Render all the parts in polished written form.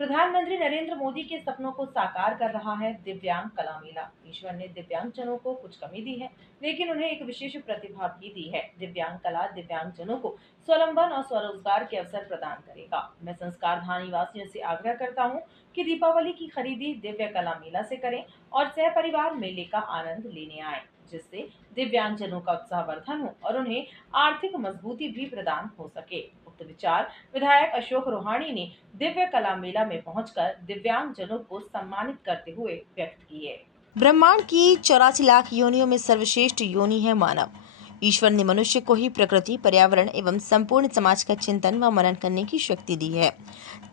प्रधानमंत्री नरेंद्र मोदी के सपनों को साकार कर रहा है दिव्यांग कला मेला। ईश्वर ने दिव्यांगजनों को कुछ कमी दी है, लेकिन उन्हें एक विशेष प्रतिभा भी दी है। दिव्यांग कला दिव्यांगजनों को स्वावलंबन और स्वरोजगार के अवसर प्रदान करेगा। मैं संस्कार धानी वासियों से आग्रह करता हूँ कि दीपावली की खरीदी दिव्य कला मेला से करें और सह परिवार मेले का आनंद लेने आए, जिससे दिव्यांगजनों का उत्साहवर्धन हो और उन्हें आर्थिक मजबूती भी प्रदान हो सके। उक्त विचार विधायक अशोक रोहाणी ने दिव्य कला मेला में पहुंचकर दिव्यांगजनों को सम्मानित करते हुए व्यक्त किए। ब्रह्मांड की 84 लाख योनियों में सर्वश्रेष्ठ योनि है मानव। ईश्वर ने मनुष्य को ही प्रकृति, पर्यावरण एवं संपूर्ण समाज का चिंतन व मनन करने की शक्ति दी है।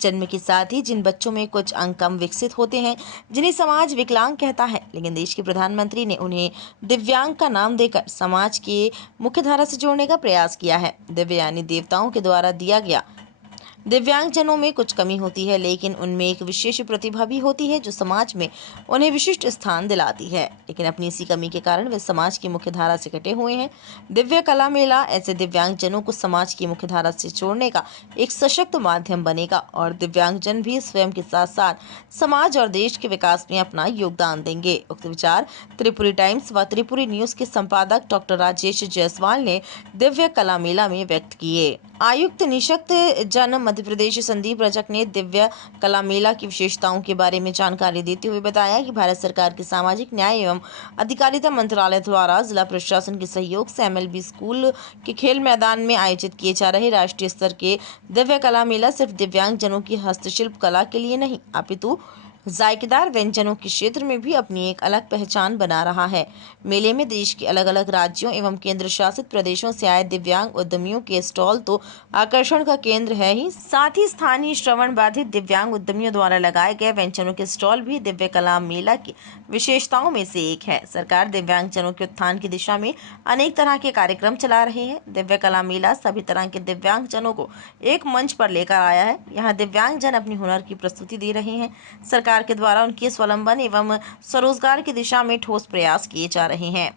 जन्म के साथ ही जिन बच्चों में कुछ अंग कम विकसित होते हैं, जिन्हें समाज विकलांग कहता है, लेकिन देश के प्रधानमंत्री ने उन्हें दिव्यांग का नाम देकर समाज के मुख्यधारा से जोड़ने का प्रयास किया है। दिव्य यानी देवताओं के द्वारा दिया गया। दिव्यांगजनों में कुछ कमी होती है, लेकिन उनमें एक विशेष प्रतिभा भी होती है जो समाज में उन्हें विशिष्ट स्थान दिलाती है। लेकिन अपनी इसी कमी के कारण वे समाज की मुख्य धारा से कटे हुए हैं। दिव्य कला मेला ऐसे दिव्यांगजनों को समाज की मुख्य धारा से जोड़ने का एक सशक्त माध्यम बनेगा और दिव्यांगजन भी स्वयं के साथ साथ समाज और देश के विकास में अपना योगदान देंगे। उक्त विचार त्रिपुरी टाइम्स व त्रिपुरी न्यूज के संपादक डॉक्टर राजेश जायसवाल ने दिव्य कला मेला में व्यक्त किए। आयुक्त निशक्त जन मध्य प्रदेश संदीप रजक ने दिव्य कला मेला की विशेषताओं के बारे में जानकारी देते हुए बताया कि भारत सरकार के सामाजिक न्याय एवं अधिकारिता मंत्रालय द्वारा जिला प्रशासन के सहयोग से MLB स्कूल के खेल मैदान में आयोजित किए जा रहे राष्ट्रीय स्तर के दिव्य कला मेला सिर्फ दिव्यांगजनों की हस्तशिल्प कला के लिए नहीं, अपितु जायकेदार व्यंजनों के क्षेत्र में भी अपनी एक अलग पहचान बना रहा है। मेले में देश के अलग अलग राज्यों एवं केंद्र शासित प्रदेशों से आए दिव्यांग उद्यमियों के स्टॉल तो आकर्षण का केंद्र है ही, साथ ही स्थानीय श्रवण बाधित दिव्यांग उद्यमियों द्वारा लगाए गए व्यंजनों के स्टॉल भी दिव्य कला मेला की विशेषताओं में से एक है। सरकार दिव्यांगजनों के उत्थान की दिशा में अनेक तरह के कार्यक्रम चला रहे हैं। दिव्य कला मेला सभी तरह के दिव्यांगजनों को एक मंच पर लेकर आया है। यहाँ दिव्यांगजन अपनी हुनर की प्रस्तुति दे रहे हैं। सरकार के द्वारा उनके स्वावलंबन एवं स्वरोजगार की दिशा में ठोस प्रयास किए जा रहे हैं।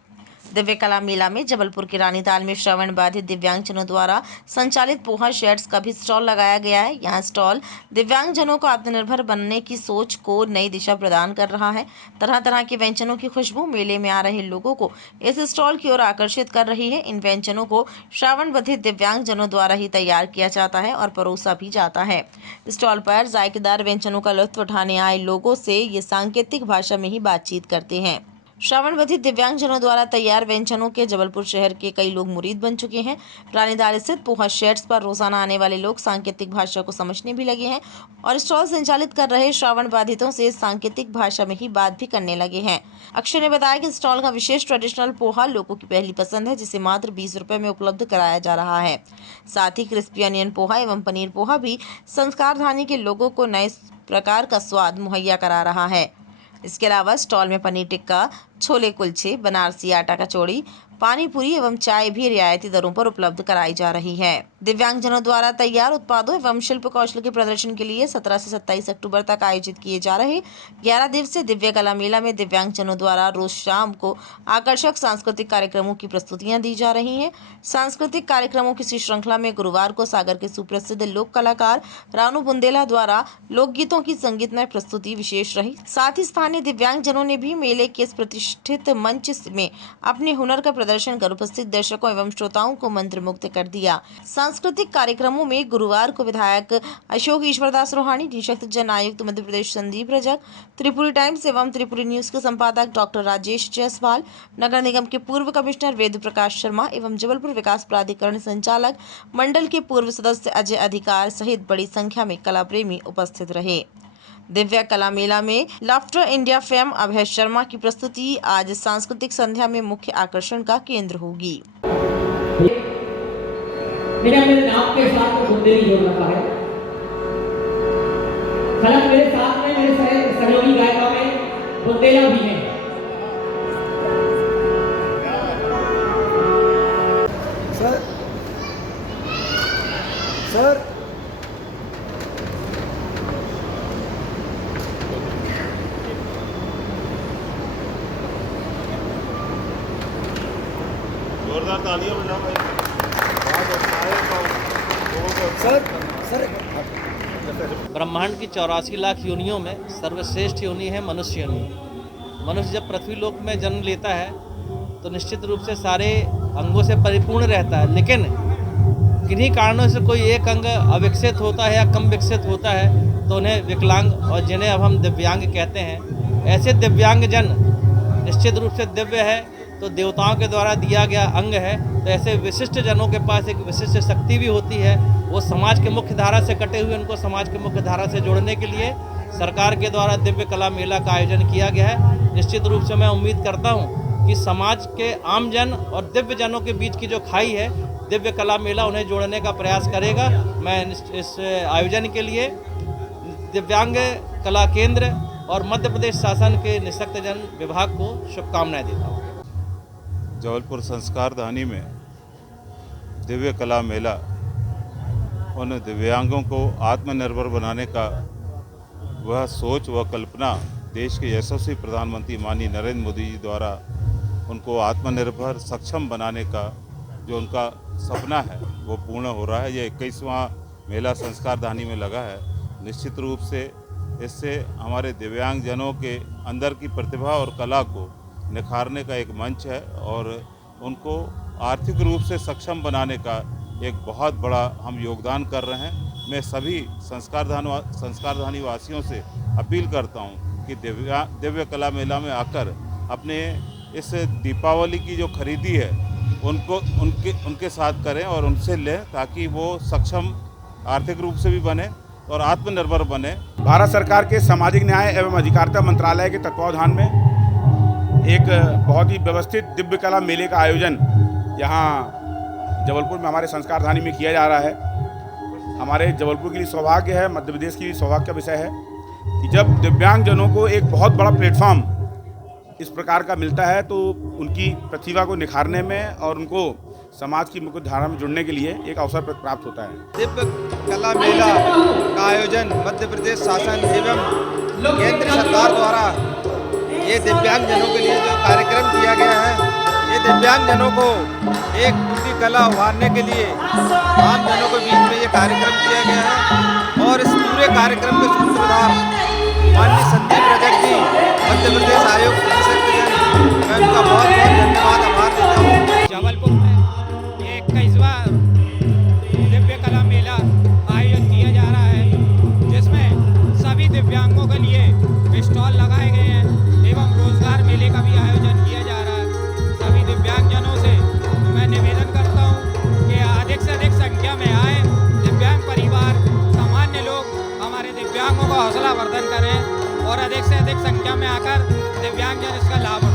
दिव्य कला मेला में जबलपुर के रानीताल में श्रवण बाधित दिव्यांगजनों द्वारा संचालित पोहा शेड्स का भी स्टॉल लगाया गया है। यहाँ स्टॉल दिव्यांगजनों को आत्मनिर्भर बनने की सोच को नई दिशा प्रदान कर रहा है। तरह तरह के व्यंजनों की खुशबू मेले में आ रहे लोगों को इस स्टॉल की ओर आकर्षित कर रही है। इन व्यंजनों को श्रवण बाधित दिव्यांगजनों द्वारा ही तैयार किया जाता है और परोसा भी जाता है। स्टॉल पर जायकेदार व्यंजनों का लुत्फ उठाने आए लोगों से ये सांकेतिक भाषा में ही बातचीत करते हैं। श्रवण बाधित दिव्यांगजनों द्वारा तैयार व्यंजनों के जबलपुर शहर के कई लोग मुरीद बन चुके हैं। रानीताल स्थित पोहा शेड्स पर रोजाना आने वाले लोग सांकेतिक भाषा को समझने भी लगे हैं और स्टॉल संचालित कर रहे श्रवण बाधितों से सांकेतिक भाषा में ही बात भी करने लगे हैं। अक्षय ने बताया कि स्टॉल का विशेष ट्रेडिशनल पोहा लोगों की पहली पसंद है, जिसे मात्र 20 रुपए में उपलब्ध कराया जा रहा है। साथ ही क्रिस्पी अनियन पोहा एवं पनीर पोहा भी संस्कार धानी के लोगों को नए प्रकार का स्वाद मुहैया करा रहा है। इसके अलावा स्टॉल में पनीर टिक्का, छोले कुलचे, बनारसी आटा कचौड़ी, पानी पूरी एवं चाय भी रियायती दरों पर उपलब्ध कराई जा रही है। दिव्यांगजनों द्वारा तैयार उत्पादों एवं शिल्प कौशल के प्रदर्शन के लिए 17 से 27 अक्टूबर तक आयोजित किए जा रहे 11 दिवसीय दिव्य कला मेला में दिव्यांगजनों द्वारा रोज शाम को आकर्षक सांस्कृतिक कार्यक्रमों की प्रस्तुतियां दी जा रही हैं। सांस्कृतिक कार्यक्रमों की इसी श्रृंखला में गुरुवार को सागर के सुप्रसिद्ध लोक कलाकार रानू बुंदेला द्वारा लोकगीतों की संगीतमय प्रस्तुति विशेष रही। साथ ही स्थानीय दिव्यांगजनों ने भी मेले के इस प्रतिष्ठित मंच में अपने हुनर का प्रदर्शन कर उपस्थित दर्शकों एवं श्रोताओं को मंत्रमुग्ध कर दिया। सांस्कृतिक कार्यक्रमों में गुरुवार को विधायक अशोक ईश्वरदास रोहाणी, निशक्त जन आयुक्त मध्य प्रदेश संदीप रजक, त्रिपुरी टाइम्स एवं त्रिपुरी न्यूज के संपादक डॉक्टर राजेश जायसवाल, नगर निगम के पूर्व कमिश्नर वेद प्रकाश शर्मा एवं जबलपुर विकास प्राधिकरण संचालक मंडल के पूर्व सदस्य अजय अधिकार सहित बड़ी संख्या में कला प्रेमी उपस्थित रहे। दिव्य कला मेला में laughter India fame Abhay Sharma की प्रस्तुति आज सांस्कृतिक संध्या में मुख्य आकर्षण का केंद्र होगी। मेरे नाम के साथ तो बुंदेली जोड़ रखा है। खलक मेरे साथ में मेरे सहयोगी गायकों में बुंदेला भी है। सर जोरदार तालियां बजाओ भाई। बहुत अच्छा है। सर ब्रह्मांड की 84 लाख योनियों में सर्वश्रेष्ठ योनि है मनुष्य योनि। मनुष्य जब पृथ्वी लोक में जन्म लेता है तो निश्चित रूप से सारे अंगों से परिपूर्ण रहता है, लेकिन किन्हीं कारणों से कोई एक अंग अविकसित होता है या कम विकसित होता है तो उन्हें विकलांग, और जिन्हें अब हम दिव्यांग कहते हैं। ऐसे दिव्यांग जन निश्चित रूप से दिव्य है तो देवताओं के द्वारा दिया गया अंग है, तो ऐसे विशिष्ट जनों के पास एक विशिष्ट शक्ति भी होती है। वो समाज के मुख्य धारा से कटे हुए उनको समाज के मुख्य धारा से जोड़ने के लिए सरकार के द्वारा दिव्य कला मेला का आयोजन किया गया है। निश्चित रूप से मैं उम्मीद करता हूँ कि समाज के आम जन और दिव्य जनों के बीच की जो खाई है, दिव्य कला मेला उन्हें जोड़ने का प्रयास करेगा। मैं इस आयोजन के लिए दिव्यांग कला केंद्र और मध्य प्रदेश शासन के निःशक्तजन विभाग को शुभकामनाएं देता हूँ। जबलपुर संस्कार धानी में दिव्य कला मेला उन दिव्यांगों को आत्मनिर्भर बनाने का वह सोच, वह कल्पना देश के यशस्वी प्रधानमंत्री माननीय नरेंद्र मोदी जी द्वारा उनको आत्मनिर्भर सक्षम बनाने का जो उनका सपना है वो पूर्ण हो रहा है। ये 21वां मेला संस्कार धानी में लगा है। निश्चित रूप से इससे हमारे दिव्यांग जनों के अंदर की प्रतिभा और कला को निखारने का एक मंच है और उनको आर्थिक रूप से सक्षम बनाने का एक बहुत बड़ा हम योगदान कर रहे हैं। मैं सभी संस्कारधानी वासियों से अपील करता हूं कि दिव्य कला मेला में आकर अपने इस दीपावली की जो खरीदी है उनके साथ करें और उनसे लें, ताकि वो सक्षम आर्थिक रूप से भी बने और आत्मनिर्भर बने। भारत सरकार के सामाजिक न्याय एवं अधिकारिता मंत्रालय के तत्वावधान में एक बहुत ही व्यवस्थित दिव्य कला मेले का आयोजन यहाँ जबलपुर में हमारे संस्कार धानी में किया जा रहा है। हमारे जबलपुर के लिए सौभाग्य है, मध्य प्रदेश के लिए सौभाग्य का विषय है कि जब दिव्यांग जनों को एक बहुत बड़ा प्लेटफॉर्म इस प्रकार का मिलता है तो उनकी प्रतिभा को निखारने में और उनको समाज की मुख्य धारा में जुड़ने के लिए एक अवसर प्राप्त होता है। दिव्य कला मेला का आयोजन मध्य प्रदेश शासन एवं केंद्र सरकार द्वारा ये दिव्यांग जनों के लिए जो कार्यक्रम किया गया है, ये दिव्यांग जनों को एक दिव्य कला उभारने के लिए आम जनों के बीच में ये कार्यक्रम किया गया है। और इस पूरे कार्यक्रम के सूत्रधार माननीय संदीप रजक जी, मध्य प्रदेश आयुक्त, मैं उनका बहुत बहुत धन्यवाद आभार देता हूँ। जबलपुर में ये 21वां दिव्य कला मेला आयोजन किया जा रहा है, जिसमें सभी दिव्यांगों के लिए स्टॉल लगाए गए हैं एवं रोजगार मेले का भी आयोजन किया जा रहा है। सभी दिव्यांगजनों से तो मैं निवेदन करता हूँ कि अधिक से अधिक संख्या में आए, दिव्यांग परिवार, सामान्य लोग हमारे दिव्यांगों का हौसला वर्धन करें और अधिक से अधिक संख्या में आकर दिव्यांगजन इसका लाभ